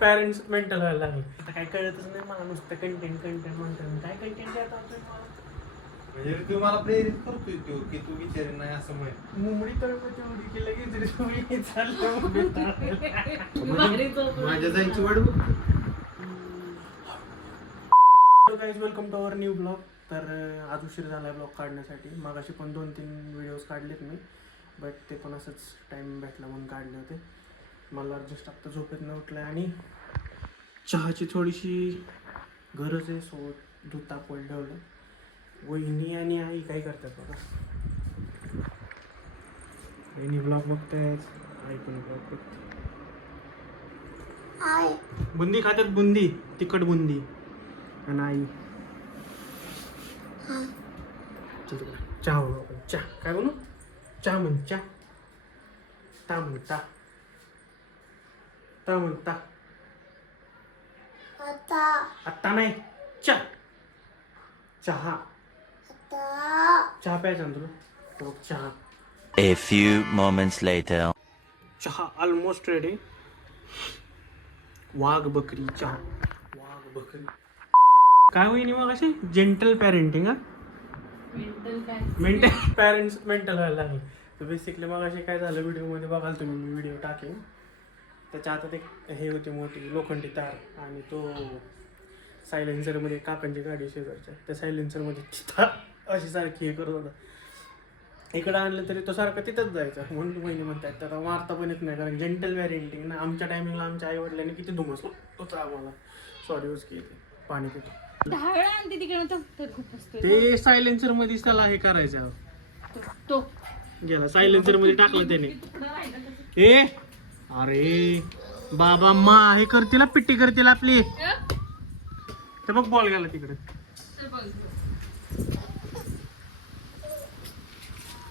Parents mental व्हायला लागले. आता काय कळतच नाही मला, नुसतं कंटेंट म्हणतात. काय कंटेंट देत होतो मला? म्हणजे तू मला प्रेरित करतोय तो की तू विचारेन नाही असं म्हण. मुंबडी तळपती उडी की लगेच रे तुम्ही चाललं माझ्या जायची वाट बघ. Hello guys, welcome to our new blog. तर आज उशीर झाला आहे ब्लॉग काढण्यासाठी. मगाशी पण 2-3 व्हिडिओज काढलेत मी, बट ते पण असंच टाईम भेटला म्हणून काढले होते. मला जस्ट आत्ता झोपेतनं उठलं आणि चहाची थोडीशी गरज आहे, सो दूध तापवायला ठेवलं. वहिनी आणि आई काय करतात बघा. वहिनी ब्लॉग बघतायत, आई पण ब्लॉग बघते. बुंदी खातात, बुंदी, तिखट बुंदी. आणि आई चहा बनवू आपण. चहा काय बनवू? चहा म्हण, चहा ता म्हणता, ता म्हणता. आत्ता नाही, चहा चहा चहा प्यायचा ना तुला? तो चहा. A few moments later. चहा ऑलमोस्ट रेडी. वाघ बकरी चहा, वाघ बकरी. काय होईनी मग अशी जेंटल पॅरेंटिंग. हा, मेंटल पॅरेंट्स मेंटल व्हायला लागले. तर बेसिकली मग असे काय झालं, व्हिडिओमध्ये बघाल तुम्ही, मी व्हिडिओ टाकेन. त्याच्या हातात एक हे होती मोठी लोखंडी तार आणि तो सायलेन्सरमध्ये, काकांची गाडी शेजारच्या त्या सायलेन्सरमध्ये तिथं अशी सारखी हे करत होता. इकडं आणलं तरी तो सारखा तिथंच जायचा. म्हणून महिने म्हणतात त्याला मारता पण येत नाही, कारण जेंटल पॅरेंटिंग ना. आमच्या टायमिंगला आमच्या आई वडिलांनी किती धुमस होता आम्हाला. सॉरी यूज केली पाणी पितो. ते सायलेन्सर मध्येच त्याला हे करायचं. तो गेला सायलेन्सर मध्ये टाकलं त्याने. ए अरे बाबा, मा हे करतील, पिट्टी करतील आपली. ते बघ बॉल गेला तिकडे.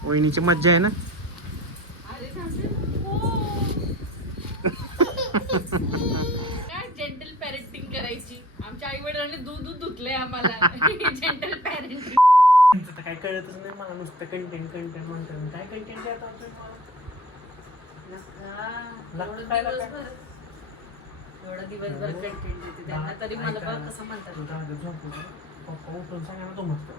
वहिनीची मज्जा आहे ना. जेंटल पॅरेंटिंग करायची. आमच्या आई वडिलांनी दूध धुतलंय आम्हाला. जेंटल पॅरेंटिंग काय कळतच नाही मला, नुसतं कंटेंट म्हणतात. काय कंटेंट देत होतो एवढा दिवसभर कंटेंट देते त्यांना, तरी मला बघ कसं म्हणतात. पप्पा उठून सांगा ना, तो मस्त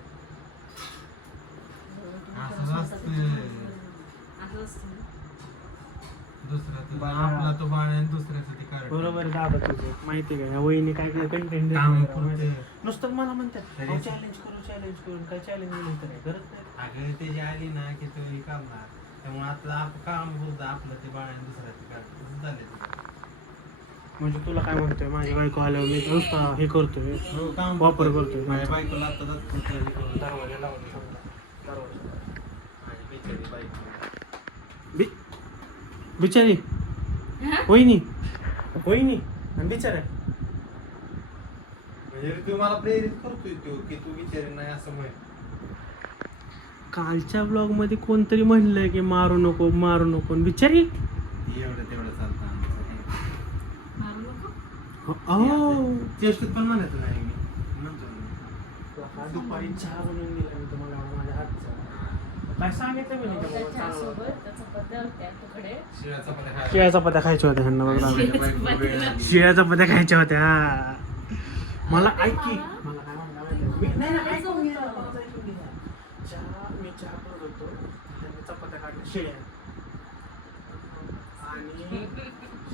आपला तो बाळ आणि दुसऱ्याचं ते कारण. बरोबर आहे दादा तुझं. माहिती का, वहिनी काय काय कंटेंट नुसतं मला म्हणतात चॅलेंज करून. काय चॅलेंज नाही तर करत नाही. अगं त्याची आली ना की तो हे करणार, त्यामुळे आता काम होतं आपलं ते बाळ आणि दुसऱ्याचं कारण झाले. म्हणजे तुला काय म्हणतोय, माझ्या बायको आल्यावर मी नुसतं हे करतोय, वापर करतोय. माझ्या बायकोला आता दरवाजा लावतो, बिचारी वहिनी आणि बिचारा. म्हणजे तू मला प्रेरित करतोय तो की तू विचारेन नाही असं म्हण. कालच्या ब्लॉग मध्ये कोणतरी म्हणलंय की मारू नको बिचारी. एवढं तेवढं चालतं चेष्टीत पण म्हणत नाही मी म्हणतो. दुपारी चहा बनवून दिला मी तुम्हाला माझ्या हातचा. काय सांगितलं मी शिळ्या चपात्या खायच्या होत्या ह्यांना. बघा, शिळ्या चपात्या खायच्या होत्या. मला ऐकी, मला काय म्हणलं, मी चहा करत होतो, त्यांनी चपात्या काढल्या शिळ्या आणि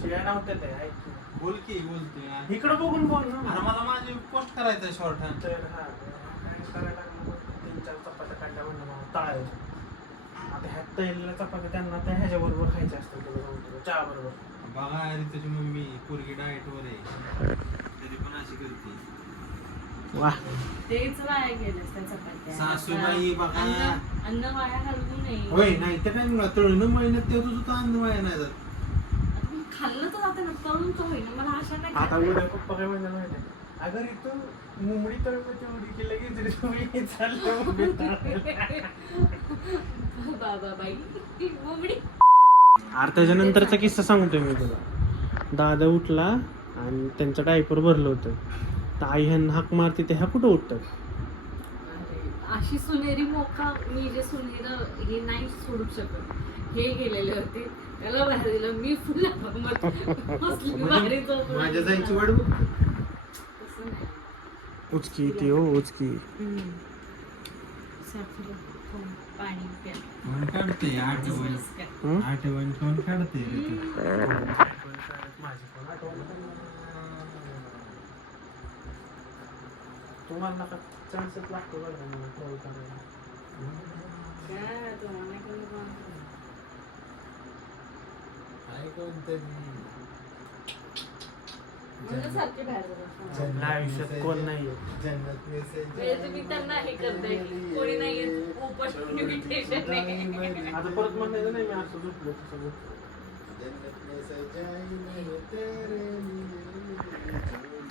शिळ्या नव्हत्या त्या. ऐकी, बोलतोय इकडं बघून बोल ना. अरे मला माझी पोस्ट करायचं शॉर्ट हँड. तर हा करायला 3-4 चपात्या काढल्या म्हणलं मला तळायच्या. आता ह्या तळलेल्या चपात्या त्यांना त्या ह्याच्याबरोबर खायच्या असतात, तुला सांगतो, चहा बरोबर. बघा अरे त्याची मम्मी पोरगी डाएटवर आहे, तरी पण अशी करते. वा, तेच वाया गेलं त्या चपात्या. सासूबाई बघा, अन्न वाया घालवू नये. होय नाही तर नाही तळणं महिन्यात ते तुझं अन्न वाया नाही जात. खाल्लं तर जातं ना, तळून तर होईल. मला आशा नाही. आता उद्या पप्पा काय म्हणतात माहिती आहे, अगर इथं मुंबडी तळपती उडी की लगेच रे तुम्ही चाललं. बाबा बाई मुंबडी. अरे त्याच्यानंतरचा किस्सा सांगतोय मी तुला. दादा उठला आणि त्यांचं डायपर भरलं होतं, तर आई ह्यांना हाक मारते, ते ह्या कुठं उठतात. अशी सुनेरी मोका मी जे सुनेर हे नाही सोडू शकत. हे गेलेले होते त्याला बाहेर दिलं मी फुला म्हणजे माझ्या जायची वाट बघ. उचकी ती हो उचकी. पाणी प्या. कोण काढते आठवण कोण काढते रे तू? तुम्हाला नका चान्सच लागतो बरं का मला troll करायला. काय तुम्हाला कोणी कोण काय कोणतरी म्हणजे सारखे बाहेर जातात. आपल्या आयुष्यात कोण नाही जन्नत में से म्हणजे तुम्ही त्यांना हे करताय की कोणी नाही येत, उपास इन्व्हिटेशन नाही. आता परत म्हणायचं नाही मी असं झोपलो तसं झोपलो. जन्नत में सजाई मैंने तेरे लिए.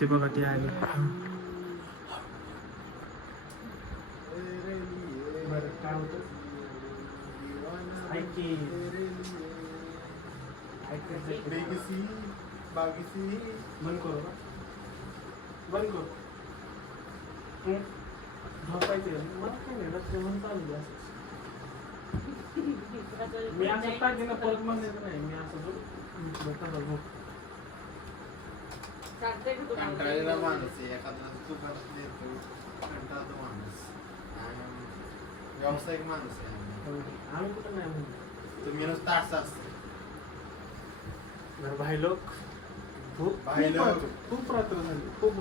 ते बघा ते आले. बरं काय होतं ऐक की बेगसी बागसी बंद करू का बंद करू. झोपायचं मला काय नाही रात्री म्हणून चालू आहे असंच. मी असं टाकीनं परत म्हणायचं नाही मी असं झोप तसा झोप. सांगते का कंटाळलेला तुम्हाला? माणूस आहे एखादा दुकानात येतो कंटाळतो माणूस व्यावसायिक माणूस आहे आम्ही कुठं नाही म्हणतो. तुम्ही नुसतं असं असतं बरं भाई लोक खूप भाई लोक. खूप रात्र झाली खूप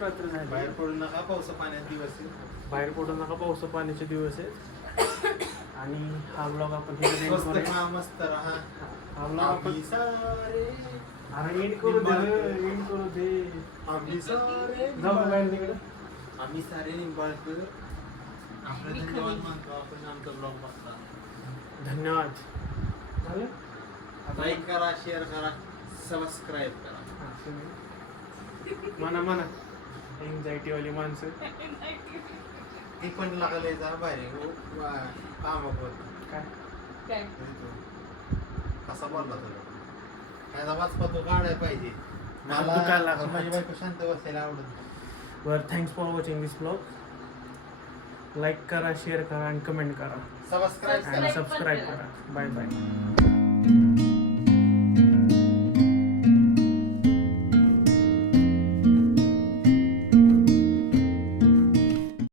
रात्र झाली. बाहेर पडू नका पावसा पाण्यात दिवस आहे. बाहेर पडू नका पाऊस पाण्याचे दिवस आहेत. आणि हा ब्लॉग आपण हे स्वस्त करूया. खा, मस्त राहा. हा ब्लॉग आपण आम्ही सारे अरे एंड करू दे एंड करू दे. आम्ही सारे जाऊ का बाहेर तिकडे. आम्ही सारे निंबाळकर आपलं धन्यवाद मानतो आपण आमचा ब्लॉग बघता. धन्यवाद झालं लाईक करा शेअर करा सबस्क्राईब करा. हा, तुम्ही. म्हणा एन्झायटी वाली माणसं ती पण लागले जा बाहेर काम करतो. काय काय? कसा बोलला तुला काय वाचपा तो काढायला पाहिजे. मला दुखायला लागलं. माझी बायको शांत बसायला आवडत नाही. बरं thanks for watching this blog. Like करा शेअर करा आणि कमेंट करा सबस्क्राईब आणि करा. सबस्क्राईब करा. Bye bye.